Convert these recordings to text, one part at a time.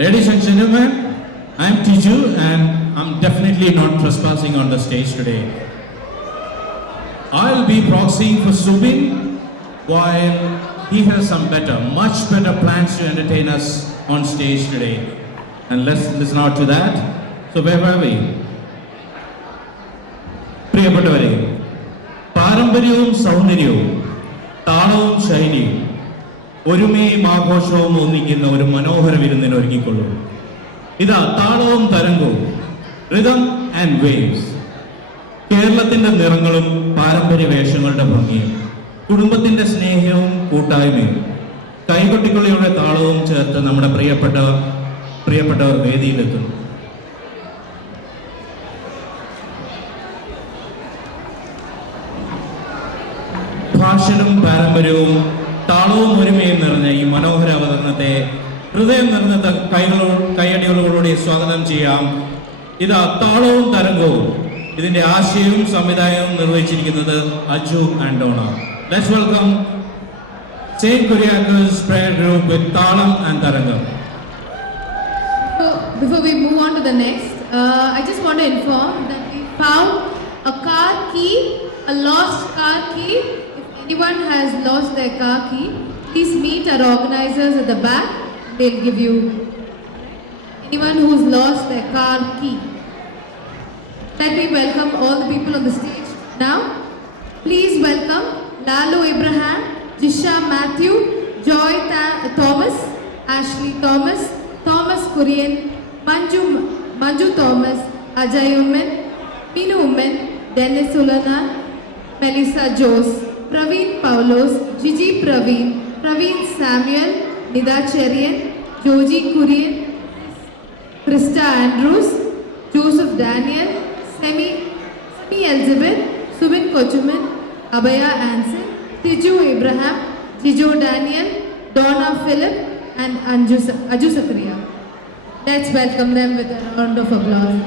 Ladies and gentlemen, I'm Tiju and I'm definitely not trespassing on the stage today. I'll be proxying for Subin while he has some much better plans to entertain us on stage today. And let's listen out to that. So where were we? പ്രിയപ്പെട്ടവരെ, പാരമ്പര്യവും സൗന്ദര്യവും താളവും ശൈലിയും ഒരുമയും ആഘോഷവും ഒന്നിക്കുന്ന ഒരു മനോഹര വിരുന്നിന് ഒരുക്കിക്കൊള്ളൂ. ഇതാ താളവും തരംഗവും, റിതം ആൻഡ് വേവ്സ്. കേരളത്തിന്റെ നിറങ്ങളും പാരമ്പര്യ വേഷങ്ങളുടെ ഭംഗിയും കുടുംബത്തിന്റെ സ്നേഹവും കൂട്ടായ്മയും കൈകൊട്ടിക്കളിയുടെ താളവും ചേർത്ത് നമ്മുടെ പ്രിയപ്പെട്ടവർ വേദിയിലെത്തുന്നു. ഭാഷയും പാരമ്പര്യവും താളവും ഒരുമയും നിറഞ്ഞ ഈ മനോഹര അവതരണത്തെ ഹൃദയം നിറഞ്ഞ കൈയടികളോടെ സ്വാഗതം ചെയ്യാം. ഇതാ താളവും തരംഗവും. ഇതിന്റെ ആശയവും സംവിധാനവും നിർവഹിച്ചിരിക്കുന്നത് Aju and Dona. Let's welcome saint Kuriakose prayer group with താളം ആൻഡ് തരംഗം. Before we move on to the next, I just want to inform that we found a car key, a lost car key. If anyone has lost their car key, please meet our organizers at the back. They'll give you anyone who's lost their car key. Let me welcome all the people on the stage now. Please welcome Lalo Abraham, Jisha Matthew, Joy Thomas, Ashley Thomas, Thomas Kurian, Manju Thomas, Ajay Ummen, Minu Ummen, Dennis Ulana, Melissa Jose, Praveen Paulos, Gigi Praveen, Praveen Samuel, Nida Cherian, Joji Kurian, Krista Andrews, Joseph Daniel, Semi Elizabeth, Subin Kochuman, Abaya Anson, Tiju Abraham, Jijo Daniel, Donna Philip, and Aju Sakriya. Let's welcome them with a round of applause.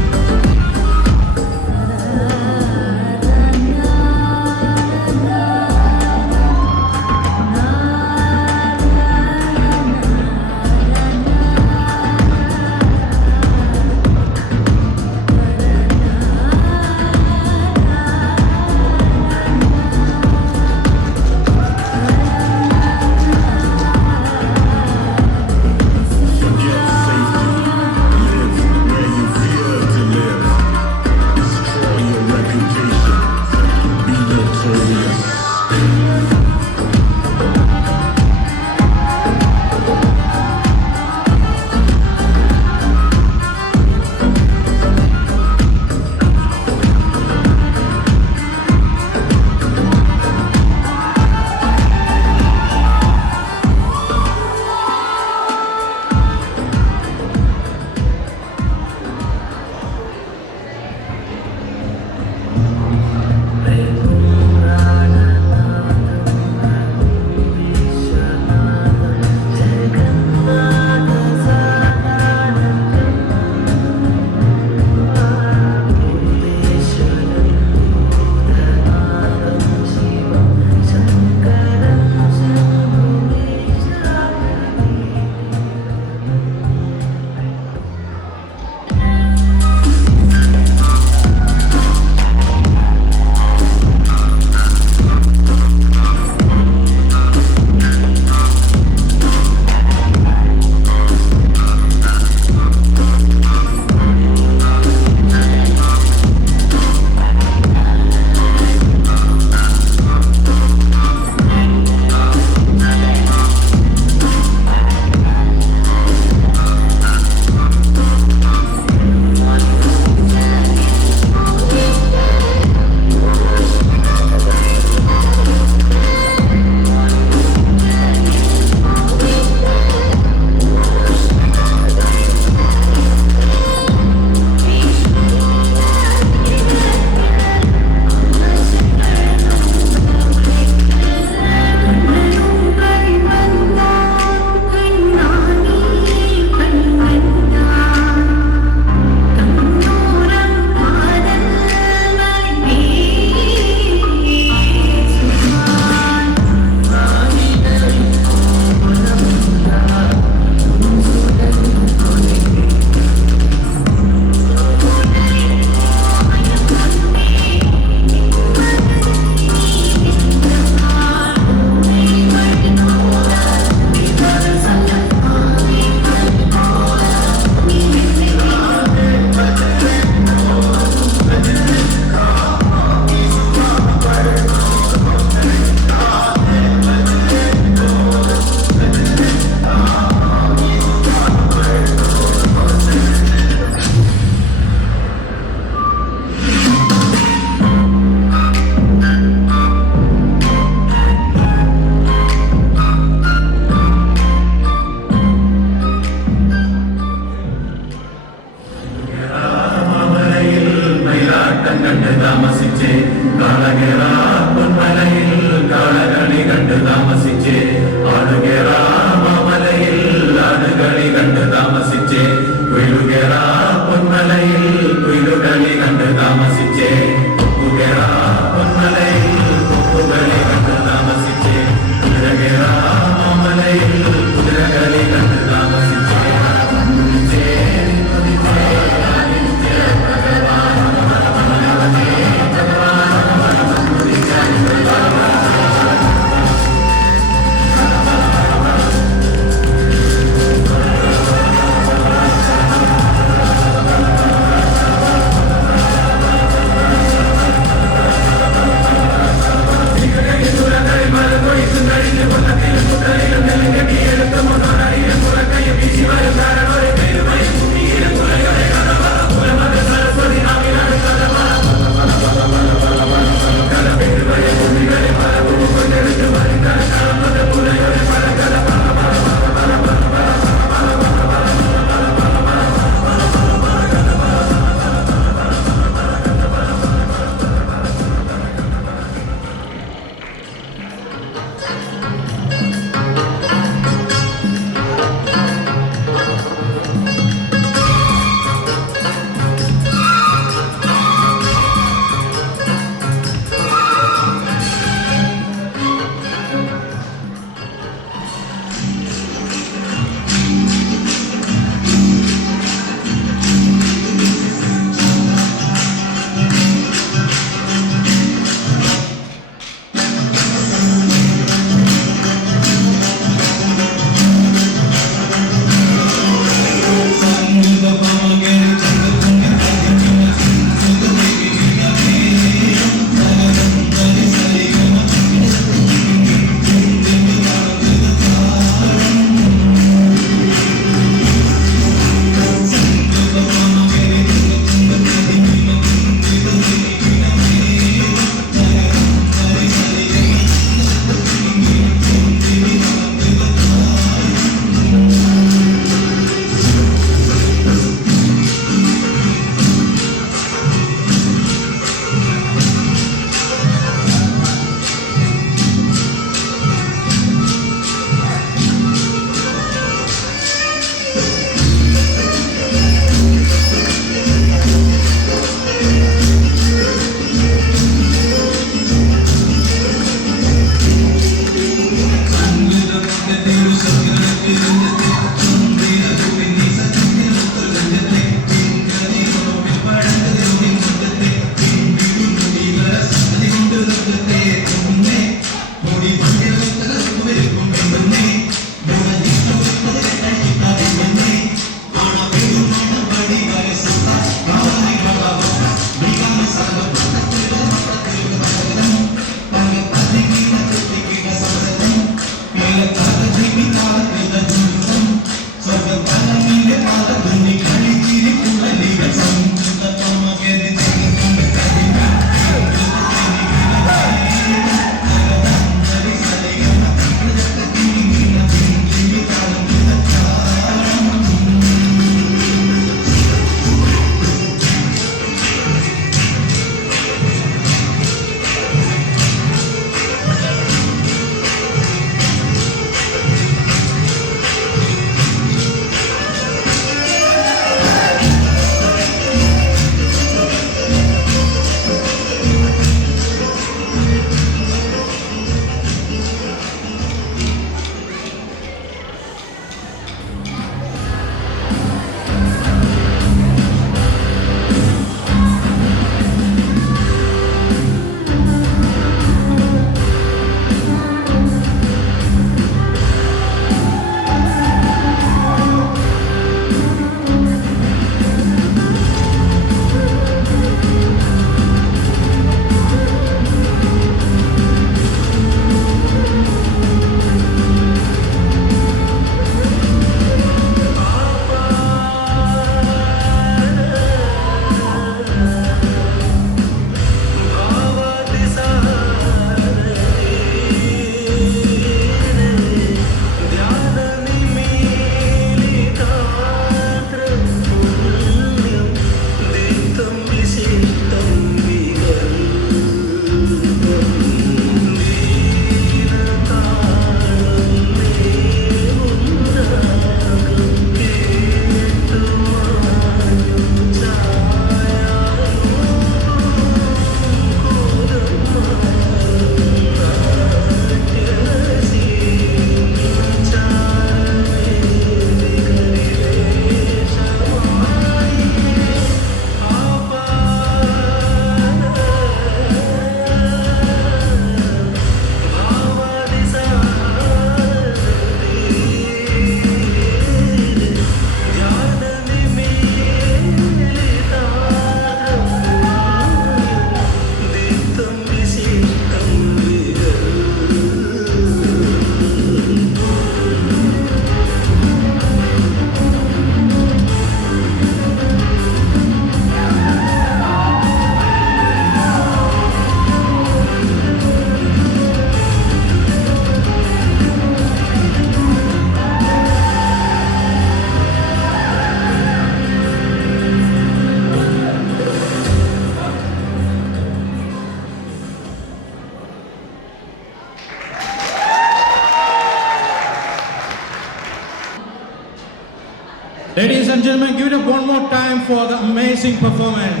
Ladies and gentlemen, give it up one more time for the amazing performance.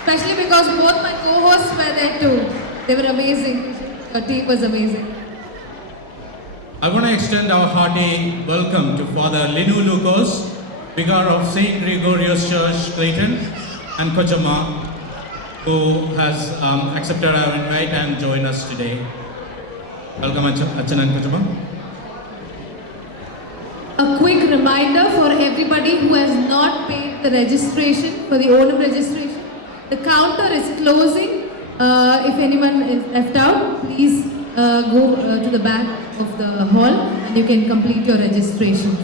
Especially because both my co-hosts were there too. They were amazing. Your team was amazing. I want to extend our hearty welcome to Father Linu Lucas, Vicar of St. Gregorius Church, Clayton, and Kochama, who has accepted our invite and joined us today. Welcome, Achan and Kochama. A quick reminder for everybody who has not paid the registration for the Onam registration. The counter is closing. If anyone is left out, please go to the back of the hall and you can complete your registrations.